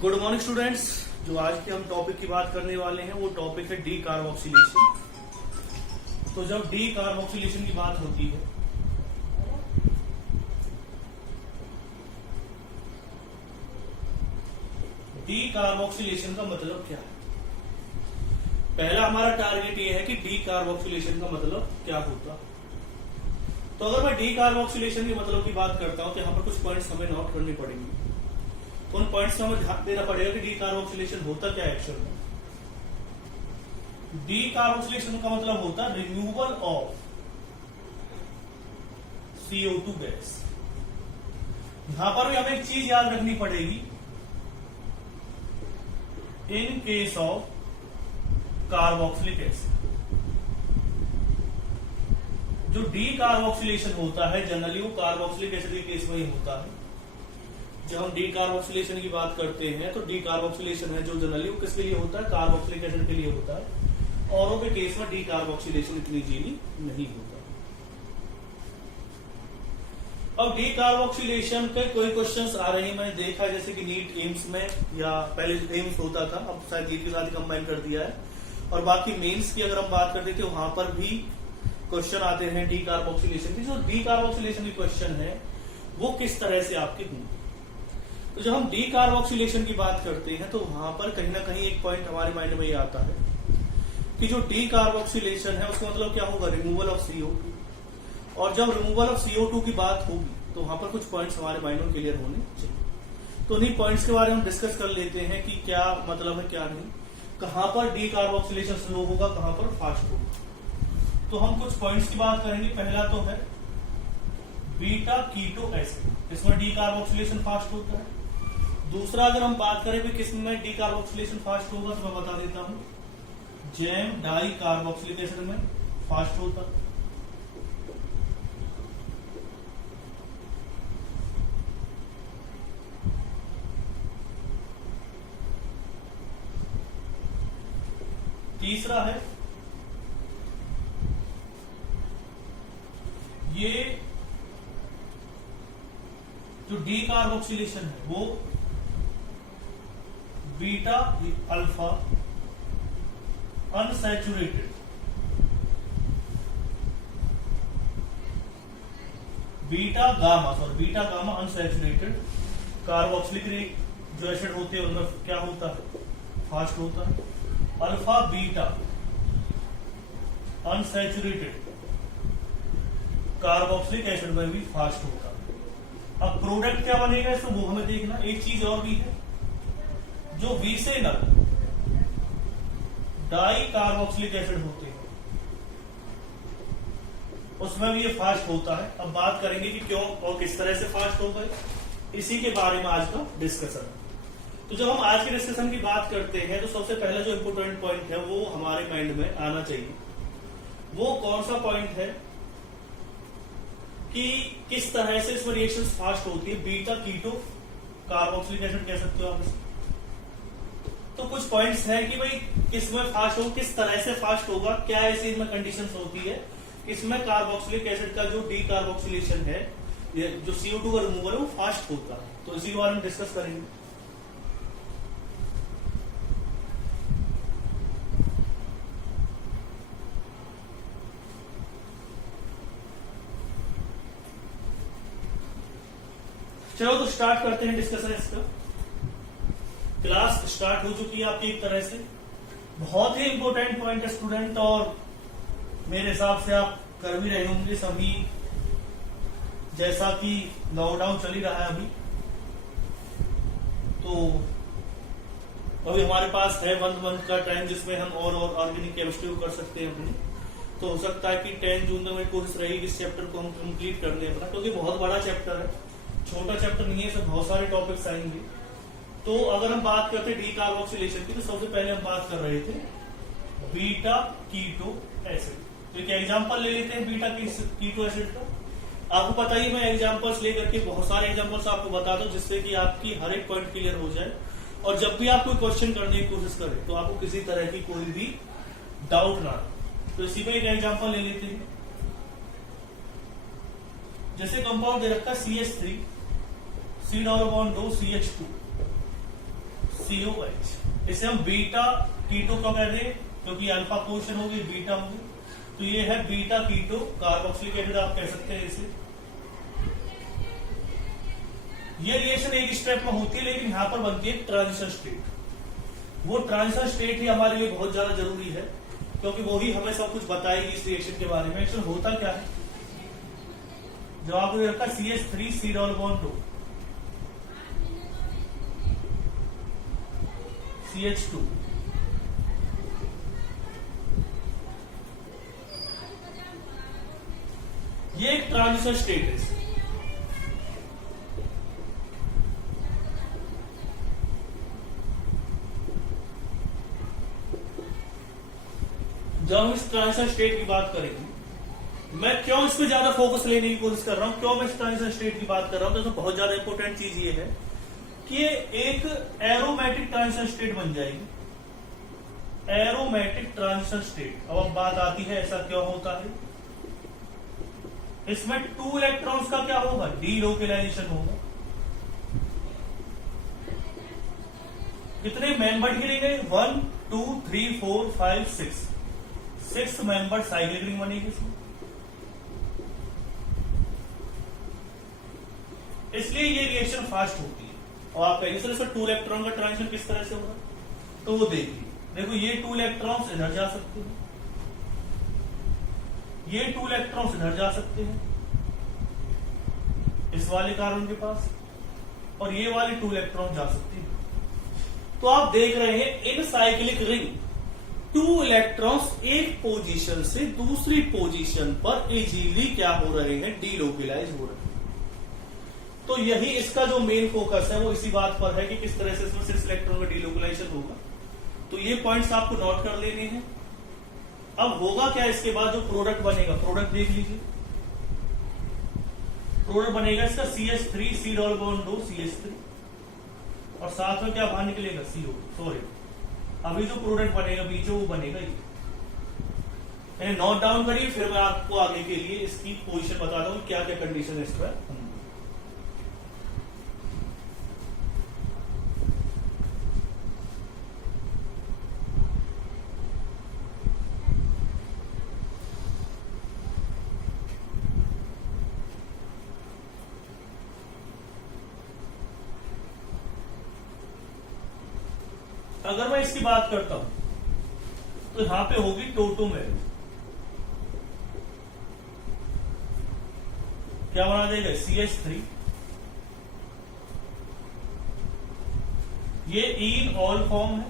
Good morning students. जो आज के हम टॉपिक की बात करने वाले हैं वो टॉपिक है डी कार्बोक्सिलेशन। तो जब डी कार्बोक्सिलेशन की बात होती है डी कार्बोक्सिलेशन का मतलब क्या है? पहला हमारा टारगेट ये है कि डी कार्बोक्सिलेशन का मतलब क्या होता है। तो अगर मैं डी कार्बोक्सिलेशन के मतलब की बात करता हूं तो यहां पर कुछ पॉइंट्स हमें नोट करने पड़ेंगे। तो उन पॉइंट्स में हमें ध्यान देना पड़ेगा कि डी कार्बोक्सिलेशन होता क्या है एक्चुअल में। डी कार्बोक्सिलेशन का मतलब होता है रिमूवल ऑफ CO2 गैस। यहां पर भी हमें एक चीज याद रखनी पड़ेगी, in case of carboxylic acid. जो डी कार्बोक्सिलेशन होता है जनरली वो कार्बोक्सिलिक एसिड के केस में ही होता है। जब हम डी कार्बोक्सिलेशन की बात करते हैं तो डी कार्बोक्सिलेशन है जो जनरली वो किसके लिए होता है, कार्बोक्सिलिक एसिड के लिए होता है। औरों के केस में डी कार्बोक्सिलेशन इतनी इजीली नहीं होता। अब डी कार्बोक्सिलेशन के कोई क्वेश्चंस आ रहे हैं, मैंने देखा है जैसे कि नीट एम्स में, या पहले एम्स होता था अब शायद नीट के साथ कंबाइन कर दिया है, और बाकी मेंस की अगर हम बात करते थे वहां पर भी क्वेश्चन आते हैं डी कार्बोक्सिलेशन की। जो डी कार्बोक्सिलेशन की क्वेश्चन है वो किस तरह से आपके होंगे। तो जब हम डी कार्बोक्सिलेशन की बात करते हैं तो वहां पर कहीं ना कहीं एक पॉइंट हमारे माइंड में ये आता है कि जो डी कार्बोक्सिलेशन है उसका मतलब क्या होगा, रिमूवल ऑफ CO2। और जब रिमूवल ऑफ CO2 की बात होगी तो वहां पर कुछ पॉइंट्स हमारे माइंड में क्लियर होने चाहिए। तो उन्हीं पॉइंट्स के बारे में हम डिस्कस कर लेते हैं कि क्या मतलब है क्या नहीं, कहां पर डी कार्बोक्सिलेशन स्लो होगा, कहां पर फास्ट होगा। तो हम कुछ पॉइंट्स की बात करेंगे। पहला तो है बीटा कीटो एसिड, इसमें डी कार्बोक्सिलेशन फास्ट होता है। दूसरा अगर हम बात करें कि किस में डी कार्बोक्सिलेशन फास्ट होगा तो मैं बता देता हूं, जैम डाई कार्बोक्सिलिक एसिड में फास्ट होता है। तीसरा है ये जो डी कार्बोक्सिलेशन है वो beta alpha unsaturated, beta gamma unsaturated carboxylic जो एसिड होते हैं उनमें क्या होता है, फास्ट होता है। Alpha beta unsaturated carboxylic acid में भी फास्ट होता है। अब प्रोडक्ट क्या बनेगा इसमें वो हमें देखना। एक चीज और भी है, जो विसेनल डाई कार्बोक्सिलिक एसिड होते हैं उसमें भी ये फास्ट होता है। अब बात करेंगे कि क्यों और किस तरह से फास्ट हो गए, इसी के बारे में आज का डिस्कशन है। तो जब हम आज के डिस्कशन की बात करते हैं तो सबसे पहला जो इंपोर्टेंट पॉइंट है वो हमारे माइंड में आना चाहिए। वो कौन सा पॉइंट है कि किस तरह से इसमें रिएक्शन फास्ट होती है। बीटा कीटो कार्बोक्सिलिक एसिड कह सकते हो आप इसे। तो कुछ पॉइंट्स हैं कि भाई किसमें फास्ट होगा, किस तरह से फास्ट होगा, क्या ऐसी इसमें कंडीशंस होती है इसमें कार्बोक्सिलिक एसिड का जो डी कार्बोक्सिलेशन है, जो CO2 का रिमूवल है वो फास्ट होता है। तो इसी के बारे में डिस्कस करेंगे। चलो तो स्टार्ट करते हैं डिस्कशन इसका। क्लास स्टार्ट हो चुकी है आपकी एक तरह से। बहुत ही इंपॉर्टेंट पॉइंट है स्टूडेंट, और मेरे हिसाब से आप कर भी रहे होंगे सभी, जैसा कि लॉकडाउन चल ही रहा है अभी। तो अभी हमारे पास है 1 मंथ का टाइम जिसमें हम और ऑर्गेनिक केमिस्ट्री को कर सकते हैं अपनी। तो हो सकता है कि 10 जून तक मेरी कोशिश रहेगी इस चैप्टर को हम कंप्लीट कर लें अपना, क्योंकि बहुत बड़ा चैप्टर है, छोटा चैप्टर नहीं है, इसमें बहुत सारे टॉपिक्स आएंगे। तो अगर हम बात करते हैं डी कार्बोक्सिलेशन की तो सबसे पहले हम बात कर रहे थे बीटा कीटो एसिड। तो एक एग्जांपल ले लेते हैं बीटा कीटो एसिड का। आपको पता ही मैं एग्जांपल्स लेकर के बहुत सारे एग्जांपल्स आपको बता दूं जिससे कि आपकी हर एक पॉइंट क्लियर हो जाए, और जब भी आप कोई क्वेश्चन करने की कोशिश करें तो आपको किसी तरह की कोई भी डाउट ना हो। तो इसी में एक एग्जांपल ले लेते हैं। जैसे कंपाउंड दे रखा है CH3 C double bond 2 CH2 COH। इसे हम बीटा कीटो क्यों कह रहे हैं, क्योंकि अल्फा पोर्शन होगी, बीटा होगी, तो ये है बीटा कीटो कार्बोक्सिलिक एसिड आप कह सकते हैं इसे। ये रिएक्शन एक स्टेप में होती है, लेकिन यहां पर बनती है ट्रांजिशन स्टेट। वो ट्रांजिशन स्टेट ही हमारे लिए बहुत ज्यादा जरूरी है, क्योंकि वो ही हमें सब कुछ बताएगी इस रिएक्शन के बारे में। एक्चुअली होता क्या है, जो आपने रखा CH3 C double bond 2 CH2, ये एक ट्रांजिशन स्टेट है। जब हम इस ट्रांजिशन स्टेट की बात करेंगे, मैं क्यों इस पे ज्यादा फोकस लेने की कोशिश कर रहा हूं, क्यों मैं इस ट्रांजिशन स्टेट की बात कर रहा हूं, तो बहुत ज्यादा इंपॉर्टेंट चीज ये है कि ये एक एरोमेटिक ट्रांजिशन स्टेट बन जाएगी। Aromatic transition state. अब बात आती है ऐसा क्यों होता है। इसमें 2 इलेक्ट्रॉन्स का क्या होगा, डीलोकलाइजेशन होगा। कितने मेंबर गिरेंगे, 1 2 3 4 5 6 6 मेंबर साइक्लिक रिंग बनेगी इसमें। इसलिए ये रिएक्शन फास्ट होती है। और आप कहेंगे सर इसमें 2 इलेक्ट्रॉन का ट्रांजिशन किस तरह से होगा, तो वो देखिए, देखो ये 2 इलेक्ट्रॉन्स इधर जा सकते हैं, ये 2 इलेक्ट्रॉन्स इधर जा सकते हैं इस वाले कार्बन के पास, और ये वाले 2 इलेक्ट्रॉन जा सकते हैं। तो आप देख रहे हैं इन साइक्लिक रिंग 2 इलेक्ट्रॉन्स एक पोजीशन से दूसरी पोजीशन पर इजीली क्या हो रहे हैं, डीलोकलाइज हो रहे हैं। तो यही इसका जो मेन फोकस है वो इसी बात पर है कि किस तरह से इसमें 6 इलेक्ट्रॉन का डीलोकलाइजेशन होगा। तो ये पॉइंट्स आपको नोट कर लेने हैं। अब होगा क्या, इसके बाद जो प्रोडक्ट बनेगा, प्रोडक्ट देख लीजिए। प्रोडक्ट बनेगा इसका CH3 C double bond 2 CH3, और साथ में क्या बाहर निकलेगा, CO। सॉरी, अभी जो प्रोडक्ट बनेगा बीच वो बनेगा ये। नोट डाउन करिए, फिर मैं आपको आगे के लिए इसकी पोजीशन बताता हूं क्या क्या कंडीशन है इस पर। अगर मैं इसकी बात करता हूं तो यहां पे होगी टोटोमेर, क्या बना देगा, CH3। ये इन ऑल फॉर्म है,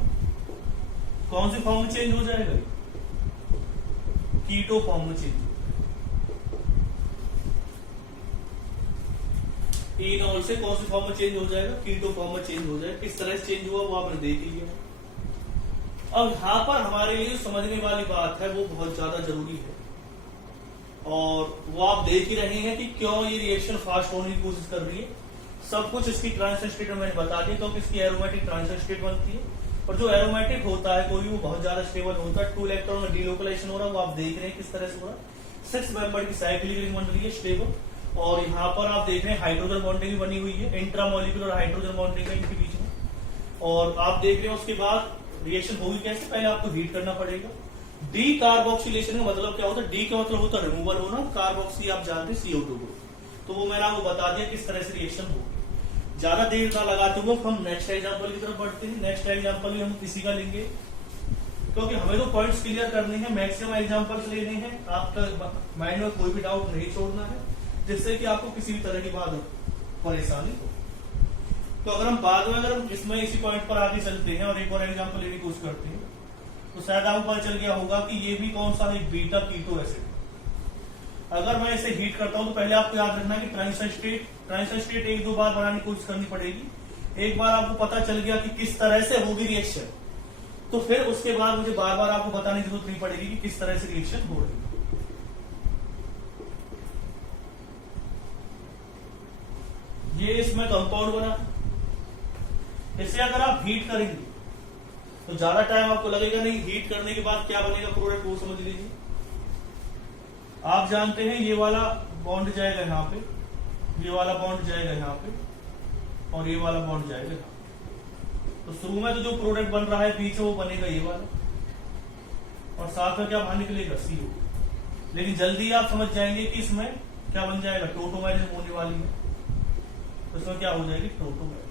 कौन सी फॉर्म में चेंज हो जाएगा, कीटो फॉर्म में चेंज। इन ऑल से कौन सी फॉर्म में चेंज हो जाएगा, कीटो फॉर्म में चेंज हो जाएगा। किस तरह से चेंज हुआ वो आपने देख लिया। अब यहां पर हमारे लिए समझने वाली बात है वो बहुत ज्यादा जरूरी है, और वो आप देख ही रहे हैं कि क्यों ये रिएक्शन फास्ट होने की कोशिश कर रही है। सब कुछ इसकी ट्रांजिशन स्टेट में मैंने बता दिया, क्योंकि इसकी एरोमेटिक ट्रांजिशन स्टेट बनती है, और जो एरोमेटिक होता है कोई वो बहुत ज्यादा स्टेबल होता है। 2 इलेक्ट्रॉन में डीलोकलाइजेशन हो रहा है, वो आप देख रहे हैं किस तरह से हो रहा है। 6 मेंबर की साइक्लिक रिंग बन रही है स्टेबल, और यहाँ पर आप देख रहे हैं हाइड्रोजन बॉन्डिंग भी बनी हुई है, इंट्रामोलिकुलर हाइड्रोजन बॉन्डिंग है इनके बीच में। और आप देख रहे हैं उसके बाद रिएक्शन होगी कैसे, पहले आपको हीट करना पड़ेगा। डी कार्बोक्सिलेशन का मतलब क्या होता है, डी का मतलब होता है रिमूवल होना, कार्बोक्सी आप जानते हैं CO2 को, तो वो मैंने आपको बता दिया किस तरह से रिएक्शन होगी। ज्यादा देर ना लगाते हुए हम नेक्स्ट एग्जांपल की तरफ बढ़ते हैं। नेक्स्ट एग्जांपल भी हम किसी का लेंगे, क्योंकि हमें तो पॉइंट्स क्लियर करने हैं, मैक्सिमम एग्जांपल्स लेने हैं, आपका माइंड में कोई भी डाउट नहीं छोड़ना है, जिससे कि आपको किसी भी तरह की बात परेशानी हो। तो अगर हम बाद में अगर हम इसमें इसी पॉइंट पर आगे चलते हैं और एक और एग्जांपल लेने की कोशिश करते हैं, तो शायद आपको पता चल गया होगा कि ये भी कौन सा है, बीटा कीटो एसिड। अगर मैं इसे हीट करता हूं तो पहले आपको याद रखना कि ट्रांजिशन स्टेट 1-2 बार बनाने की कोशिश करनी पड़ेगी। एक बार आपको पता चल गया कि किस तरह से होगी रिएक्शन, तो फिर उसके बाद मुझे बार बार आपको बताने की जरूरत नहीं पड़ेगी कि किस तरह से रिएक्शन हो रही है। ये इसमें कंपाउंड बना, इसे अगर आप हीट करेंगे तो ज्यादा टाइम आपको लगेगा नहीं। हीट करने के बाद क्या बनेगा प्रोडक्ट वो समझ लीजिए। आप जानते हैं ये वाला बॉन्ड जाएगा यहाँ पे, ये वाला बॉन्ड जाएगा यहाँ पे, और ये वाला बॉन्ड जाएगा यहाँ। तो शुरू में तो जो प्रोडक्ट बन रहा है पीछे वो बनेगा ये वाला, और साथ में क्या बाहर निकलेगा CO। लेकिन जल्दी आप समझ जाएंगे कि इसमें क्या बन जाएगा, टोटोमेरिज्म होने वाली है, तो इसमें क्या हो जाएगी, टोटोमेरिज्म।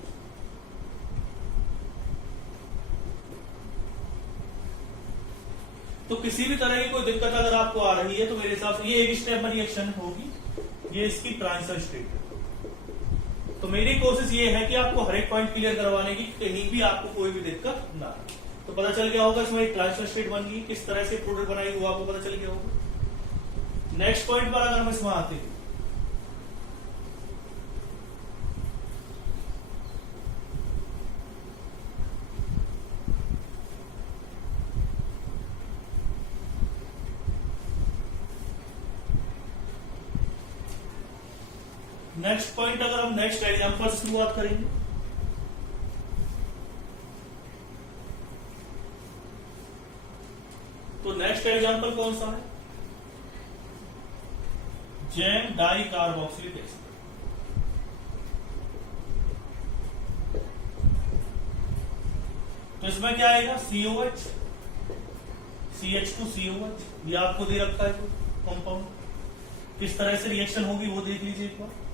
तो किसी भी तरह की कोई दिक्कत अगर आपको आ रही है तो मेरे हिसाब से ये एक स्टेप में रिएक्शन होगी, ये इसकी ट्रांजिशन स्टेट है। तो मेरी कोशिश ये है कि आपको हर एक पॉइंट क्लियर करवाने की, कहीं भी आपको कोई भी दिक्कत ना आए। तो पता चल गया होगा इसमें एक ट्रांजिशन स्टेट बन गई, किस तरह से प्रोडक्ट बनाई वो आपको पता चल गया होगा। नेक्स्ट पॉइंट पर अगर हम इसमें आते हैं, नेक्स्ट पॉइंट अगर हम नेक्स्ट एग्जांपल से शुरुआत करेंगे, तो नेक्स्ट एग्जांपल कौन सा है, जैम डाई कार्बोक्सिलिक एसिड। तो इसमें क्या आएगा, COH, CH2COH, ये आपको दे रखा है कंपाउंड, किस तरह से रिएक्शन होगी वो देख लीजिए एक बार।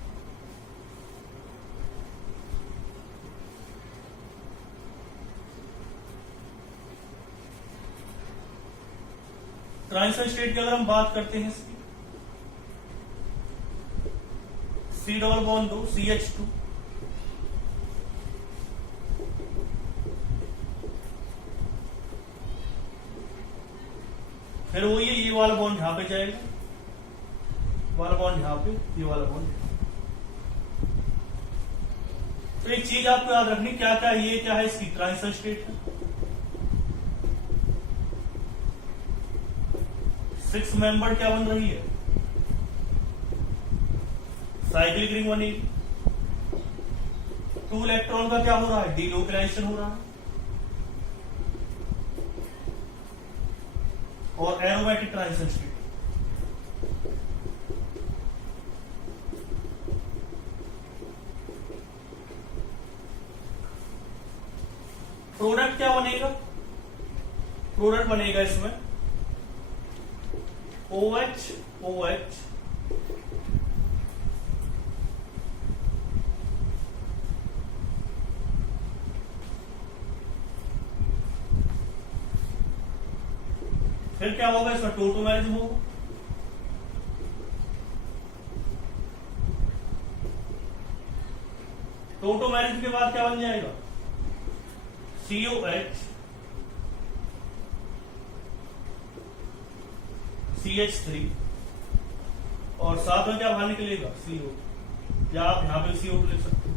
ट्रांजिशन स्टेट की अगर हम बात करते हैं इसकी, C डबल बॉन्ड 2 CH2, फिर वो ये वाला बॉन्ड यहां पे जाएगा, वाला बॉन्ड यहां पे, ये वाला बॉन्ड। तो एक चीज आपको याद रखनी, क्या क्या ये क्या है इसकी ट्रांजिशन स्टेट है। 6 मेंबर क्या बन रही है, साइक्लिक रिंग बनेगी। 2 इलेक्ट्रॉन का क्या हो रहा है, डीलोकलाइजेशन हो रहा है, और एरोमेटिक ट्रांजिशन स्टेट। प्रोडक्ट क्या बनेगा, प्रोडक्ट बनेगा इसमें OH OH फिर क्या होगा, इसमें टोटोमेरिज्म होगा, टोटोमेरिज्म के बाद क्या बन जाएगा, COH CH3, और साथ में क्या बाहर निकलेगा, CO, या आप यहां पे CO2 लिख सकते हो।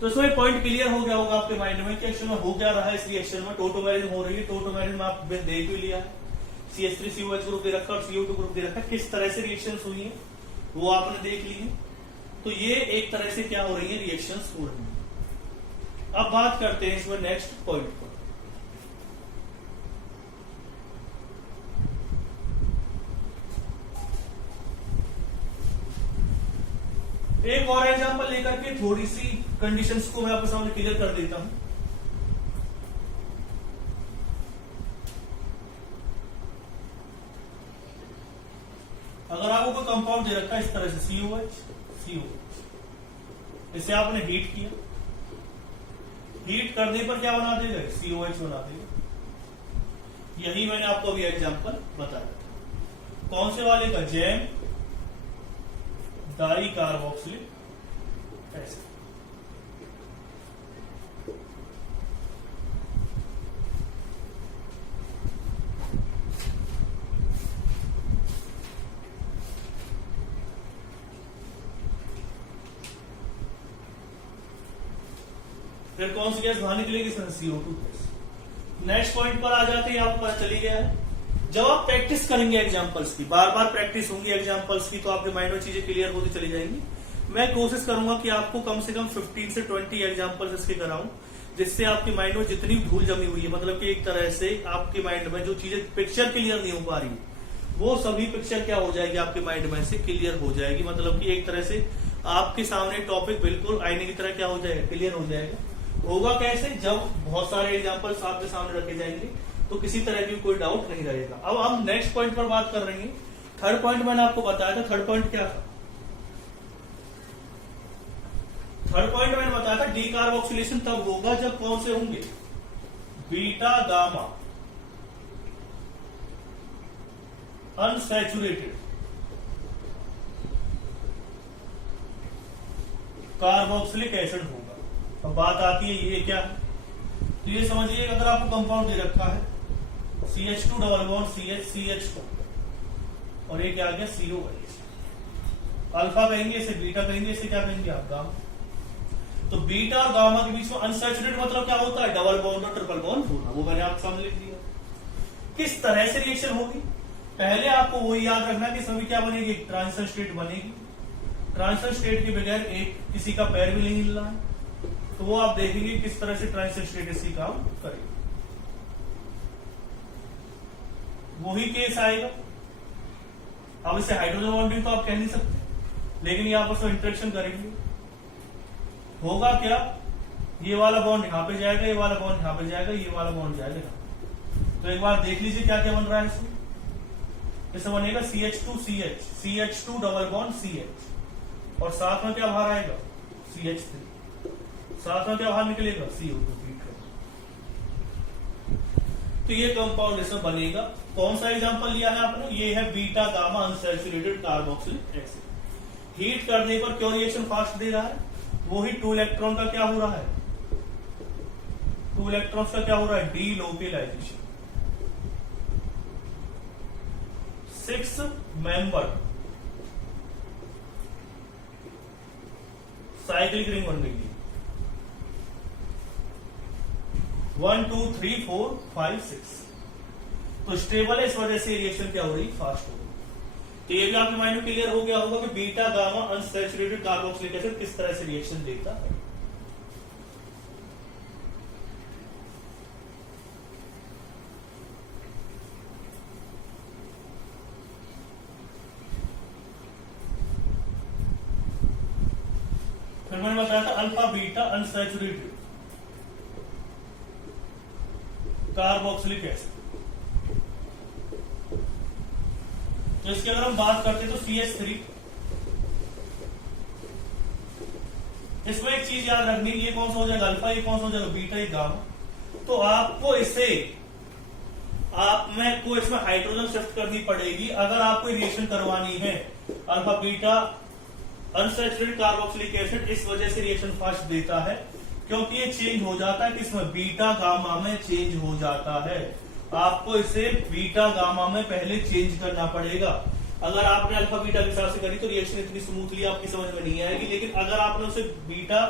तो इसमें पॉइंट क्लियर हो गया होगा आपके माइंड में कि एक्शन में हो क्या रहा है, इस रिएक्शन में टोटोमेरिज्म हो रही है। टोटोमेरिज्म आप देख भी लिया है, CH3COH ग्रुप दे रखा और CO2 ग्रुप दे रखा, किस तरह से रिएक्शंस हुई है वो आपने देख ली है। तो ये एक तरह से क्या हो रही है, रिएक्शंस हो रही है। अब बात करते हैं इसमें नेक्स्ट पॉइंट पर। एक और एग्जांपल लेकर के थोड़ी सी कंडीशंस को मैं आपके सामने क्लियर कर देता हूं। अगर आपको कोई कंपाउंड दे रखा है इस तरह से COH, इसे आपने हीट किया, हीट करने पर क्या बना देगा, COH बना देगा। यही मैंने आपको अभी एग्जांपल बताया था, कौन से वाले का, जैम डाई कार्बोक्सिलिक एसिड। फिर कौन सी गैस बाहर निकलेगी, CO2 गैस। नेक्स्ट पॉइंट पर आ जाते हैं, आपको पता चली गया है। जब आप प्रैक्टिस करेंगे एग्जांपल्स की, बार बार प्रैक्टिस होंगी एग्जांपल्स की, तो आपके माइंड में चीजें क्लियर होती चली जाएंगी। मैं कोशिश करूंगा कि आपको कम से कम 15 से 20 एग्जांपल्स इसके कराऊं, जिससे आपके माइंड में जितनी धूल जमी हुई है, मतलब कि एक तरह से आपके माइंड में जो चीजें पिक्चर क्लियर नहीं हो पा रही, वो सभी पिक्चर क्या हो जाएगी आपके माइंड में से क्लियर हो जाएगी। मतलब कि एक तरह से आपके सामने टॉपिक बिल्कुल आईने की तरह क्या हो जाएगा, क्लियर हो जाएगा। होगा कैसे, जब बहुत सारे एग्जाम्पल्स आपके सामने रखे जाएंगे तो किसी तरह की कोई डाउट नहीं रहेगा। अब हम नेक्स्ट पॉइंट पर बात कर रहे हैं। थर्ड पॉइंट मैंने आपको बताया था, थर्ड पॉइंट क्या था? थर्ड पॉइंट मैंने बताया था डीकार्बोक्सिलेशन तब होगा जब कौन से होंगे, beta gamma unsaturated carboxylic acid होगा। अब बात आती है ये क्या है, तो ये समझिए अगर आपको कंपाउंड दे रखा है CH2 double bond CH CH2 और एक आ गया COH, अल्फा कहेंगे इसे, बीटा कहेंगे इसे, क्या कहेंगे आप, गामा। तो बीटा और गामा के बीच में अनसैचुरेटेड मतलब क्या होता है, डबल बॉन्ड और ट्रिपल बॉन्ड होना। वो मैंने आपके सामने लिख दिया। किस तरह से रिएक्शन होगी, पहले आपको वो याद रखना कि सभी क्या बनेगी, एक ट्रांजिशन स्टेट बनेगी। ट्रांजिशन स्टेट के बगैर एक किसी का पैर भी नहीं हिल रहा है, तो वो आप देखेंगे किस तरह से ट्रांजिशन स्टेट इसी काम करेगी। वही केस आएगा। अब इसे हाइड्रोजन बॉन्डिंग तो आप कह नहीं सकते, लेकिन ये आपस में इंटरेक्शन करेंगे। होगा क्या, ये वाला बॉन्ड यहां पे जाएगा, ये वाला बॉन्ड यहां पे जाएगा, ये वाला बॉन्ड जाएगा। तो एक बार देख लीजिए क्या क्या बन रहा है इसमें। इसमें बनेगा CH2 CH, CH2 double bond CH, और साथ में क्या बाहर आएगा, CH3, साथ में क्या बाहर निकलेगा, CO2। तो ये कंपाउंड इसमें बनेगा। कौन सा एग्जांपल लिया है आपने, ये है beta gamma unsaturated carboxylic acid. Heat करने पर क्यों रिएक्शन फास्ट दे रहा है, वही 2 इलेक्ट्रॉन का क्या हो रहा है, 2 इलेक्ट्रॉन्स का क्या हो रहा है, डीलोकेलाइजेशन। 6 मेंबर साइक्लिक रिंग बन रही है, 1 2 3 4 5 6। तो स्टेबल है, इस वजह से रिएक्शन क्या हो रही, फास्ट हो रही। तो ये भी आपके माइंड में क्लियर हो गया होगा कि beta gamma unsaturated carboxylic acid किस तरह से रिएक्शन देता है। फिर मैंने बताया था alpha beta unsaturated carboxylic acid. तो इसकी अगर हम बात करते तो CH3, इसमें एक चीज याद रखनी, ये कौन सा हो जाएगा अल्फा, ये कौन सा हो जाएगा बीटा, ये गामा। तो आपको इसे आप में को इसमें हाइड्रोजन शिफ्ट करनी पड़ेगी अगर आपको रिएक्शन करवानी है। Alpha beta unsaturated carboxylic acid इस वजह से रिएक्शन फास्ट देता है क्योंकि ये चेंज हो जाता है, किसमें, बीटा गामा में चेंज हो जाता है। आपको इसे बीटा गामा में पहले चेंज करना पड़ेगा। अगर आपने अल्फा बीटा के हिसाब से करी तो रिएक्शन इतनी स्मूथली आपकी समझ में नहीं आएगी, लेकिन अगर आपने उसे बीटा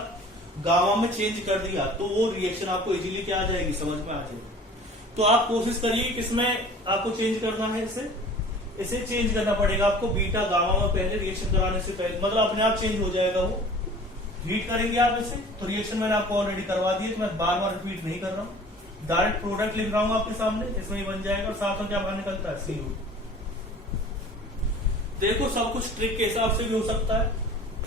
गामा में चेंज कर दिया तो वो रिएक्शन आपको इजीली क्या आ जाएगी, समझ में आ जाएगी। तो आप कोशिश करिए किसमें आपको चेंज करना है, इसे चेंज करना पड़ेगा आपको बीटा गामा में पहले रिएक्शन कराने से पहले, मतलब अपने आप चेंज हो जाएगा वो। हीट करेंगे आप इसे तो रिएक्शन मैंने आपको ऑलरेडी करवा दी है, तो मैं बार बार रिपीट नहीं कर रहा हूं, डायरेक्ट प्रोडक्ट लिख रहा हूं आपके सामने, इसमें ही बन जाएगा। और साथ में क्या बाहर निकलता है, CO2। देखो सब कुछ ट्रिक के हिसाब से भी हो सकता है,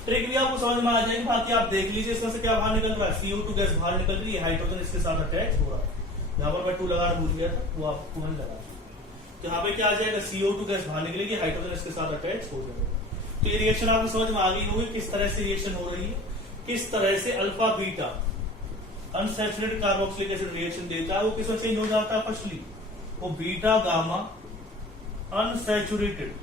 ट्रिक भी आपको समझ में आ जाएगी। बाकी आप देख लीजिए इसमें से क्या बाहर निकल रहा है, CO2 गैस बाहर निकल रही है, हाइड्रोजन इसके साथ अटैच हो रहा है। यहाँ पर मैं 2 लगाना भूल गया था, वो आपको वही लगा। तो यहाँ पे क्या आ जाएगा, CO2 गैस बाहर निकलेगी, हाइड्रोजन इसके साथ अटैच हो जाएगा। तो ये रिएक्शन आपको समझ में आ गई होगी किस तरह से रिएक्शन हो रही है, किस तरह से alpha beta unsaturated carboxylic acid reaction देता है। वो किसमें चेंज हो जाता है, फर्स्टली वो beta gamma unsaturated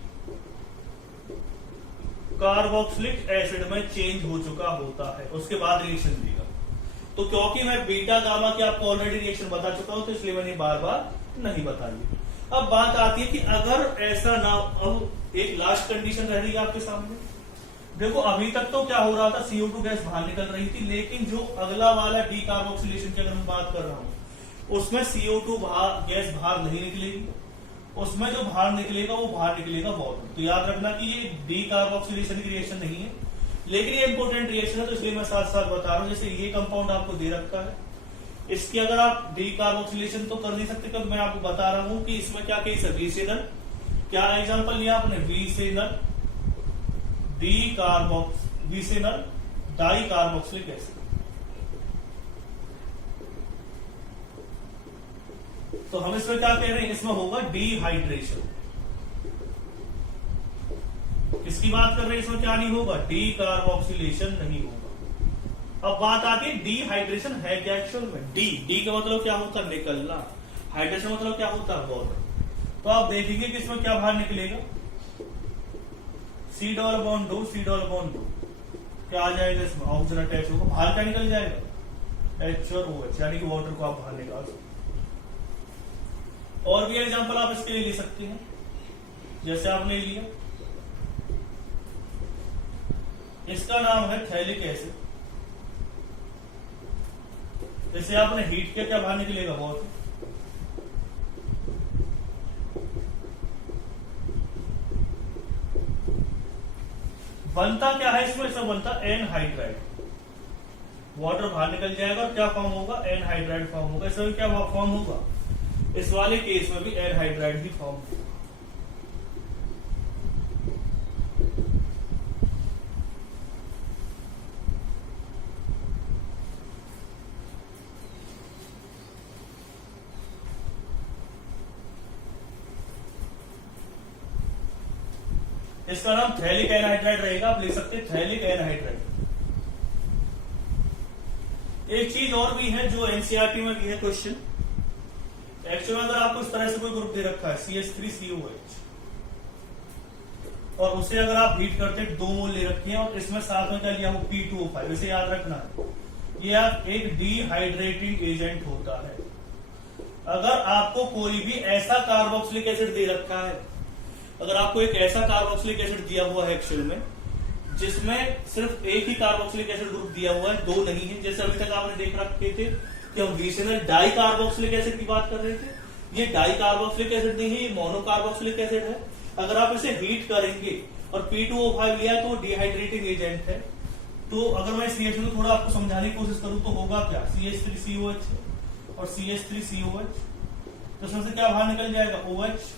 carboxylic acid में चेंज हो चुका होता है, उसके बाद रिएक्शन देगा। तो क्योंकि मैं बीटा गामा की आपको ऑलरेडी रिएक्शन बता चुका हूं तो इसलिए मैंने बार बार नहीं बताई। अब बात आती है कि अगर ऐसा ना, अब एक लास्ट कंडीशन रह रही है आपके सामने। देखो अभी तक तो क्या हो रहा था, CO2 गैस बाहर निकल रही थी, लेकिन जो अगला वाला डीकार्बोक्सिलेशन की अगर मैं बात कर रहा हूं उसमें CO2 गैस बाहर नहीं निकलेगी, उसमें जो बाहर निकलेगा वो बाहर निकलेगा वाटर। तो याद रखना कि ये डीकार्बोक्सिलेशन की रिएक्शन नहीं है, लेकिन ये इंपॉर्टेंट रिएक्शन है, तो इसलिए मैं साथ साथ बता रहा हूं। जैसे ये कंपाउंड आपको दे रखा है, इसकी अगर आप डी कार्बोक्सिलेशन तो कर नहीं सकते, क्योंकि मैं आपको बता रहा हूं कि इसमें क्या केस है, विसेनल, क्या एग्जांपल लिया आपने, विसेनल डी कार्बोक्स विसेनल डाई कार्बोक्सिलिक एसिड। तो हम इसमें क्या कह रहे हैं, इसमें होगा डिहाइड्रेशन। किसकी बात कर रहे हैं, इसमें क्या नहीं होगा, डी कार्बोक्सिलेशन नहीं होगा। अब बात आती है डिहाइड्रेशन है क्या एक्चुअल में, डी का मतलब क्या होता है, निकलना, हाइड्रेशन मतलब क्या होता है, वाटर। तो आप देखेंगे कि इसमें क्या बाहर निकलेगा, C डबल बॉन्ड दो, C डबल बॉन्ड दो, क्या आ जाएगा इसमें, ऑक्सीजन अटैच होगा, बाहर क्या निकल जाएगा, H और OH, यानी कि वाटर को आप बाहर निकाल सकते। और भी एग्जांपल आप इसके लिए ले सकते हैं, जैसे आपने लिया, इसका नाम है थैलिक एसिड, जैसे आपने हीट किया, क्या बाहर निकलेगा, वाटर। बनता क्या है इसमें, सब बनता एनहाइड्राइड, वाटर बाहर निकल जाएगा और क्या फॉर्म होगा, एनहाइड्राइड फॉर्म होगा। इसमें क्या फॉर्म होगा, इस वाले केस में भी एनहाइड्राइड ही फॉर्म होगा। इसका नाम थैलिक एनहाइड्राइड रहेगा, आप ले सकते हैं थैलिक एनहाइड्राइड। एक चीज और भी है जो एनसीईआरटी में भी है क्वेश्चन, एक्चुअली अगर आपको इस तरह से कोई ग्रुप दे रखा है CH3COH, और उसे अगर आप हीट करते 2 मोल ले रखे हैं और इसमें साथ में क्या लिया हो, P2O5, इसे याद रखना है, यह एक डिहाइड्रेटिंग एजेंट होता है। अगर आपको कोई भी ऐसा कार्बोक्सिलिक एसिड दे रखा है, अगर आपको एक ऐसा कार्बोक्सिलिक एसिड दिया हुआ है एक्चुअल में, जिसमें सिर्फ एक ही कार्बोक्सिलिक एसिड ग्रुप दिया हुआ है, 2 नहीं है, जैसे अभी तक आपने देख रखे थे कि हम विसेनल डाई कार्बोक्सिलिक एसिड की बात कर रहे थे, ये डाई कार्बोक्सिलिक एसिड नहीं है, ये मोनो कार्बोक्सिलिक एसिड है। अगर आप इसे हीट करेंगे और P2O5 लिया तो डिहाइड्रेटिंग एजेंट है। तो अगर मैं इस रिएक्शन को थोड़ा आपको समझाने की कोशिश करूं तो होगा क्या, CH3COH और CH3COH, तो इसमें से क्या बाहर निकल जाएगा, OH,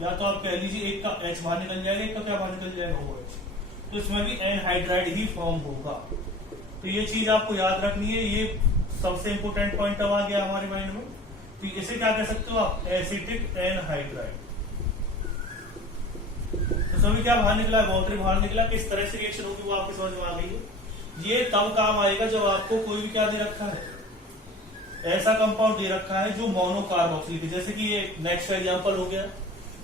या तो आप कह लीजिए एक का H बाहर निकल जाएगा, एक का क्या बाहर निकल जाएगा, OH। तो इसमें भी एनहाइड्राइड ही फॉर्म होगा। तो ये चीज आपको याद रखनी है, ये सबसे इंपोर्टेंट पॉइंट अब आ गया हमारे माइंड में। तो इसे क्या कह सकते हो आप, एसिटिक एनहाइड्राइड। तो सभी क्या बाहर निकला है, वाटर बाहर निकला, किस तरह से रिएक्शन होगी वो आपको समझ में आ गई है। ये तब काम आएगा जब आपको कोई भी क्या दे रखा है, ऐसा कंपाउंड दे रखा है जो मोनो कार्बोक्सिलिक, जैसे कि ये नेक्स्ट का एग्जांपल हो गया,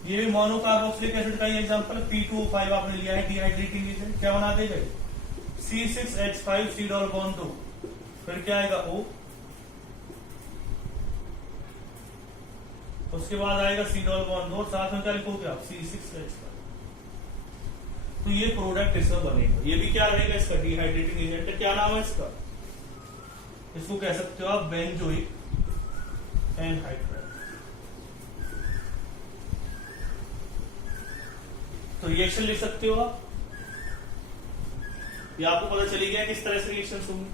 ये भी मोनो कार्बोक्सिलिक एसिड का ही एग्जांपल, P2O5 आपने लिया है, डिहाइड्रेटिंग एजेंट, क्या बना देगा, C6H5 C डबल बॉन्ड 2, फिर क्या आएगा O, उसके बाद आएगा C डबल बॉन्ड 2, साथ में क्या लिखोगे आप, C6H5। तो ये प्रोडक्ट इसमें बनेगा, ये भी क्या रहेगा इसका, डिहाइड्रेटिंग एजेंट है। क्या नाम है इसका, इसको कह सकते हो आप बेंजोइक एनहाइड्राइड। तो रिएक्शन लिख सकते हो आप, ये आपको पता चली गया किस तरह से रिएक्शन होंगे।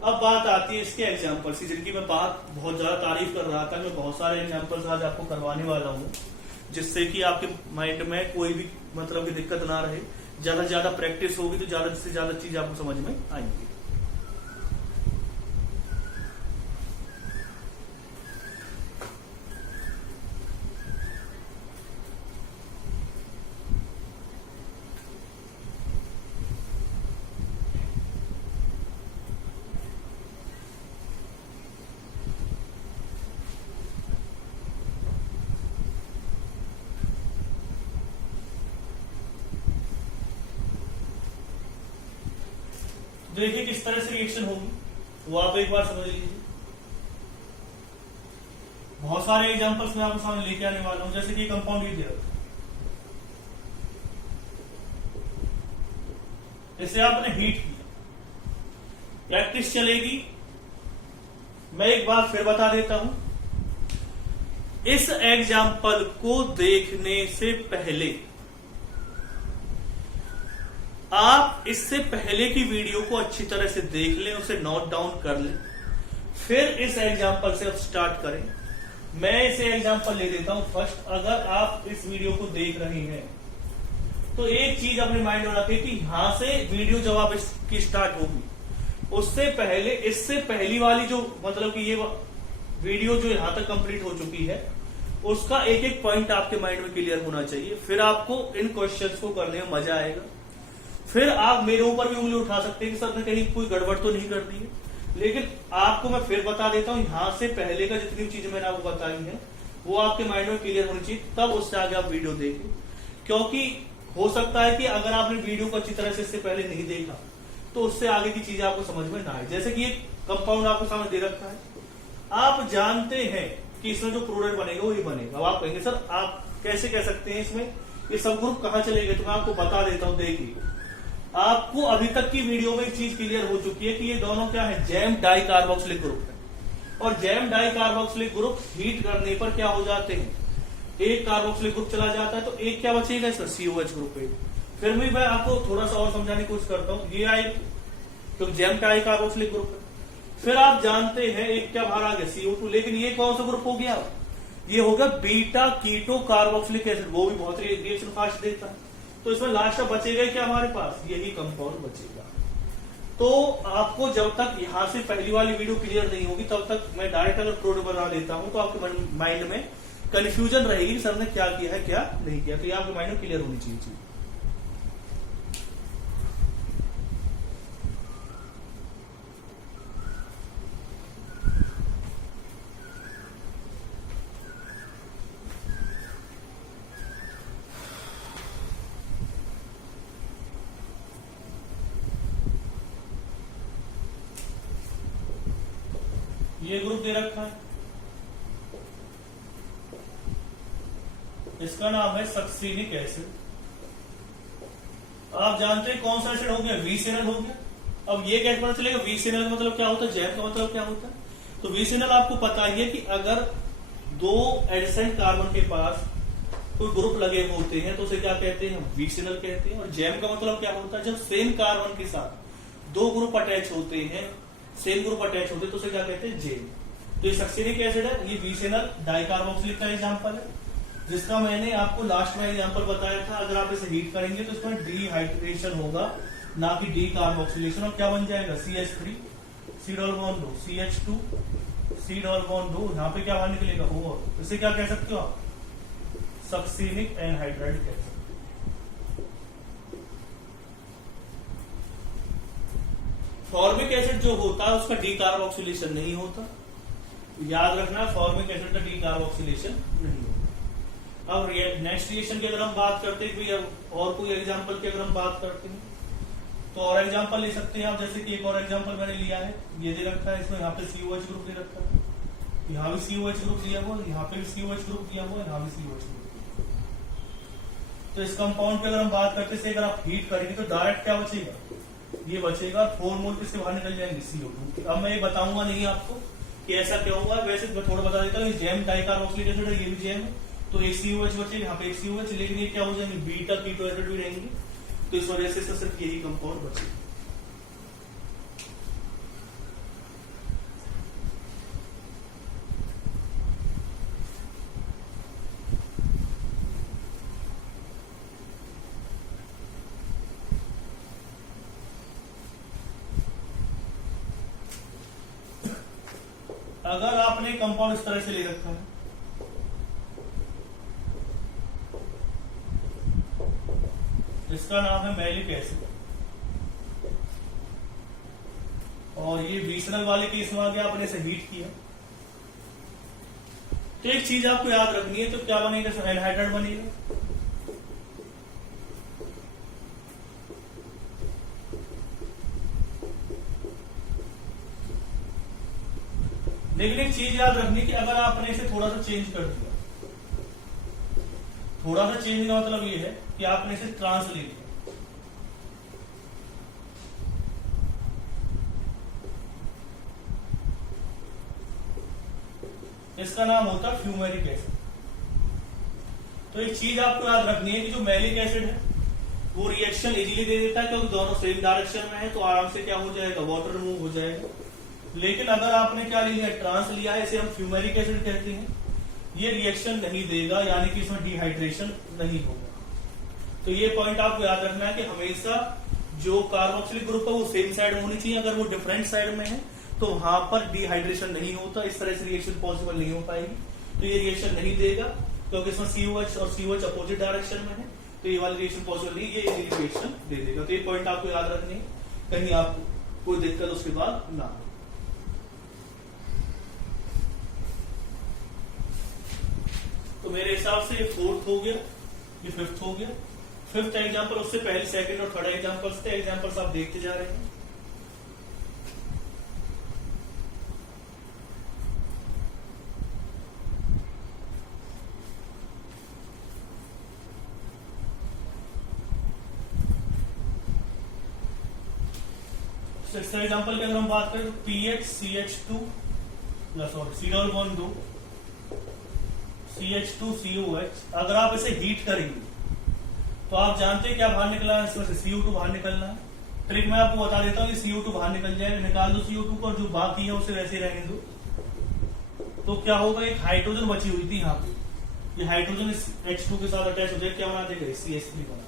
अब बात आती है इसके एग्जाम्पल्स की, जिनकी मैं बात बहुत ज्यादा तारीफ कर रहा था, मैं बहुत सारे एग्जाम्पल्स आज आपको करवाने वाला हूँ, जिससे कि आपके माइंड में कोई भी मतलब की दिक्कत ना रहे। ज्यादा से ज्यादा प्रैक्टिस होगी तो ज्यादा से ज्यादा चीज आपको समझ में आएंगी। देखिए किस तरह से रिएक्शन होगी, वो आप एक बार समझ लीजिए। बहुत सारे एग्जांपल्स मैं आपको सामने लेके आने वाला हूं, जैसे कि कंपाउंड ये दिया, इसे आपने हीट किया, प्रैक्टिस चलेगी। मैं एक बार फिर बता देता हूं, इस एग्जाम्पल को देखने से पहले आप इससे पहले की वीडियो को अच्छी तरह से देख लें, उसे नोट डाउन कर लें, फिर इस एग्जाम्पल से अब स्टार्ट करें। मैं इसे एग्जाम्पल ले देता हूं फर्स्ट। अगर आप इस वीडियो को देख रहे हैं तो एक चीज अपने माइंड में रखें कि यहां से वीडियो जब आप इसकी स्टार्ट होगी उससे पहले, इससे पहली वाली जो मतलब कि ये वीडियो जो यहां तक कंप्लीट हो चुकी है उसका एक एक पॉइंट आपके माइंड में क्लियर होना चाहिए। फिर आपको इन क्वेश्चंस को करने में मजा आएगा। फिर आप मेरे ऊपर भी उंगली उठा सकते हैं कि सर ने कहीं कोई गड़बड़ तो नहीं कर दी है, लेकिन आपको मैं फिर बता देता हूं यहां से पहले का जितनी चीजें मैंने आपको बताई है वो आपके माइंड में क्लियर होनी चाहिए, तब उससे आगे आप वीडियो देखें। क्योंकि हो सकता है कि अगर आपने वीडियो को अच्छी तरह से इससे पहले नहीं देखा तो उससे आगे की चीजें आपको समझ में ना आए। जैसे कि एक कंपाउंड आपको सामने दे रखा है, आप जानते हैं कि इसमें जो प्रोडक्ट बनेगा वो ये बनेगा। अब आप कहेंगे सर आप कैसे कह सकते हैं इसमें ये सब ग्रुप कहां चले गए, तो मैं आपको बता देता हूं। देखिए, आपको अभी तक की वीडियो में एक चीज क्लियर हो चुकी है कि ये दोनों क्या है, जैम डाई कार्बोक्सिलिक ग्रुप है। और jam di carboxylic group heat करने पर क्या हो जाते हैं, एक कार्बोक्सिलिक ग्रुप चला जाता है तो एक क्या बचेगा इसमें, COH ग्रुप है। फिर मैं आपको थोड़ा सा और समझाने की कोशिश करता हूं। ये आए तो जैम डाई कार्बोक्सिलिक ग्रुप है। फिर आप जानते हैं एक क्या बाहर आ गया, CO2, लेकिन ये कौन सा ग्रुप हो गया, ये हो गया बीटा कीटो कार्बोक्सिलिक एसिड। वो भी बहुत रिएक्शन फास्ट देता है। तो इसमें लास्ट में बचेगा क्या हमारे पास, यही कंपाउंड बचेगा। तो आपको जब तक यहां से पहली वाली वीडियो क्लियर नहीं होगी तब तक मैं डायरेक्ट अगर प्रोडक्ट बना देता हूं तो आपके माइंड में कंफ्यूजन रहेगी सर ने क्या किया है क्या नहीं किया। तो ये आपके माइंड में क्लियर होनी चाहिए। ये ग्रुप दे रखा है, इसका नाम है सक्सीनिक एसिड। आप जानते हैं कौन सा एसिड हो गया, VCNL हो गया। अब ये कैसे पता चलेगा VCNL का मतलब क्या होता है, जैम का मतलब क्या होता है। तो VCNL आपको पता ही है कि अगर दो एडिसेंट कार्बन के पास कोई ग्रुप लगे होते हैं तो उसे क्या कहते हैं, VCNL कहते हैं। और जैम का मतलब क्या होता है, जब सेम कार्बन के साथ दो ग्रुप अटैच होते हैं, सेम ग्रुप अटैच होते हैं तो उसे क्या कहते हैं, जेम। तो ये सक्सीनिक एसिड है, ये VCNL डाइकार्बोक्सिलिक का एग्जांपल है, जिसका मैंने आपको लास्ट में एग्जांपल बताया था। अगर आप इसे हीट करेंगे तो इसमें डिहाइड्रेशन होगा, ना कि डीकार्बोक्सिलेशन। और क्या बन जाएगा, CH3 C double bond 2 CH2 C double bond 2, यहाँ पे क्या बाहर निकलेगा, O। इसे क्या कह सकते हो आप, सक्सीनिक एनहाइड्राइड कह सकते हो। फॉर्मिक एसिड जो होता है उसका डीकार्बोक्सिलेशन नहीं होता, याद रखना। फॉर्मिक एसिड का डीकार्बोक्सिलेशन नहीं होता। अब नेक्स्ट रिएक्शन की अगर हम बात करते हैं, और कोई एग्जांपल की अगर हम बात करते हैं तो और एग्जांपल ले सकते हैं आप। जैसे कि एक और एग्जांपल मैंने लिया है, ये दे रखा है, इसमें यहाँ पे COH ग्रुप दे रखा है, यहाँ भी COH ग्रुप दिया हुआ, यहाँ पे भी COH ग्रुप दिया हुआ, यहाँ भी COH ग्रुप। तो इस कंपाउंड की अगर हम बात करते हैं, अगर आप हीट करेंगे तो डायरेक्ट क्या बचेगा, ये बचेगा। 4 मोल इसके बाहर निकल जाएंगे CO2। अब मैं ये बताऊंगा नहीं आपको कि ऐसा क्या हुआ, वैसे मैं थोड़ा बता देता हूँ। जैम डाइकार्बोक्सिलिक एसिड है, ये भी जैम है, तो एक COH बचेगा, यहाँ पे एक COH, लेकिन ये क्या हो जाएंगे, बीटा कीटो एसिड भी रहेंगे। तो इस वजह से सिर्फ यही कंपाउंड बचेगा। अगर आपने कंपाउंड इस तरह से ले रखा है, इसका नाम है मैलिक एसिड, और ये VCNL वाले केस में आ गया, आपने इसे हीट किया तो एक चीज आपको याद रखनी है, तो क्या बनेगा, एनहाइड्राइड बनेगा। लेकिन एक चीज याद रखनी कि अगर आपने इसे थोड़ा सा चेंज कर दिया, थोड़ा सा चेंज का मतलब ये है कि आपने इसे ट्रांसलेट किया। इसका नाम होता है फ्यूमेरिक एसिड। तो एक चीज आपको याद रखनी है कि जो मैलिक एसिड है वो रिएक्शन इजीली दे देता है, क्योंकि दोनों सेम डायरेक्शन में है, तो आराम से क्या हो जाएगा, वाटर रिमूव हो जाएगा। लेकिन अगर आपने क्या लिया, ट्रांस लिया है, इसे हम फ्यूमेरिक एसिड कहते हैं, ये रिएक्शन नहीं देगा, यानी कि इसमें डिहाइड्रेशन नहीं होगा। तो ये पॉइंट आपको याद रखना है कि हमेशा जो कार्बोक्सिलिक ग्रुप है वो सेम साइड में होनी चाहिए। अगर वो डिफरेंट साइड में है तो वहां पर डिहाइड्रेशन नहीं होता, इस तरह से रिएक्शन पॉसिबल नहीं हो पाएगी। तो ये रिएक्शन नहीं देगा क्योंकि इसमें COH और COH अपोजिट डायरेक्शन में है, तो ये वाली रिएक्शन पॉसिबल नहीं, ये रिएक्शन दे देगा। तो ये पॉइंट आपको याद रखनी है, कहीं आपको कोई दिक्कत उसके बाद ना हो। तो मेरे हिसाब से ये 4th हो गया, ये 5th हो गया। 5th एग्जाम्पल, उससे पहले 2nd और 3rd एग्जाम्पल्स थे, एग्जाम्पल्स आप देखते जा रहे हैं। सिक्स एग्जाम्पल की अगर हम बात करें तो PHCH2 C double bond 2 CH2COH, अगर आप इसे हीट करेंगे तो आप जानते हैं क्या बाहर निकला है, इसमें से CO2 बाहर निकलना है। ट्रिक मैं आपको बता देता हूँ, CO2 बाहर निकल जाएगा, निकाल दो CO2 को, और जो बाकी है उसे वैसे रहने दो। तो क्या होगा, एक हाइड्रोजन बची हुई थी यहाँ पे, ये हाइड्रोजन इस H2 के साथ अटैच हो जाए, क्या बना देगा, CH3 बना।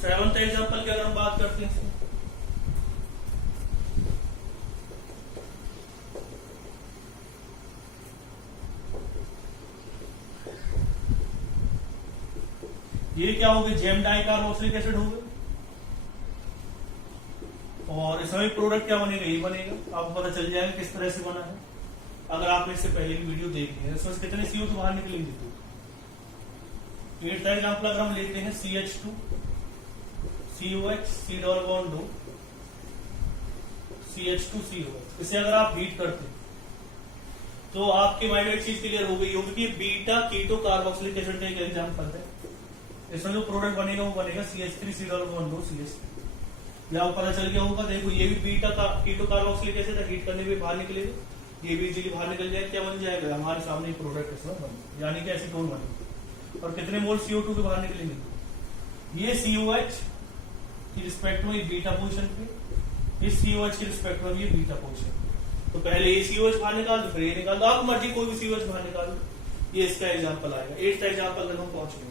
7th एग्जाम्पल की अगर हम बात करते हैं, ये क्या हो गया, जेम डाइकार्बोक्सिलिक एसिड हो गया, और इसमें प्रोडक्ट क्या बनेगा, ये बनेगा। आपको पता चल जाएगा किस तरह से बना है, अगर आपने इससे पहले की वीडियो देख ली है। इसमें से कितने CO2 बाहर निकलेंगे। 8th एग्जाम्पल अगर हम लेते हैं CH2 COH C double bond 2 CH2COH, इसे अगर आप हीट करते हैं तो आपके माइंड में एक चीज क्लियर हो गई होगी कि बीटा कीटो कार्बोक्सिलिक एसिड का एक एग्जाम्पल है। इसमें जो प्रोडक्ट बनेगा वो बनेगा CH3 C double bond 2 CH3। या आपको पता चल गया होगा, देखो ये भी बीटा का कीटो कार्बोक्सिलिक एसिड है, हीट करने पे बाहर निकलेगा, ये भी इजीली बाहर निकल जाएगा, क्या बन जाएगा, हमारे सामने प्रोडक्ट इसमें बन, यानी कि एसीटोन बनेगा। और कितने मोल CO2 के बाहर निकलेंगे, ये COH की रिस्पेक्ट में बीटा पोजीशन पे, इस COH की रिस्पेक्ट में ये बीटा पोजीशन। तो पहले ये COH बाहर निकाल दो, फिर ये निकाल दो, आप मर्जी कोई भी COH बाहर निकाल दो, ये इसका एग्जांपल आएगा। 8th एग्जांपल तक हम पहुंच गए।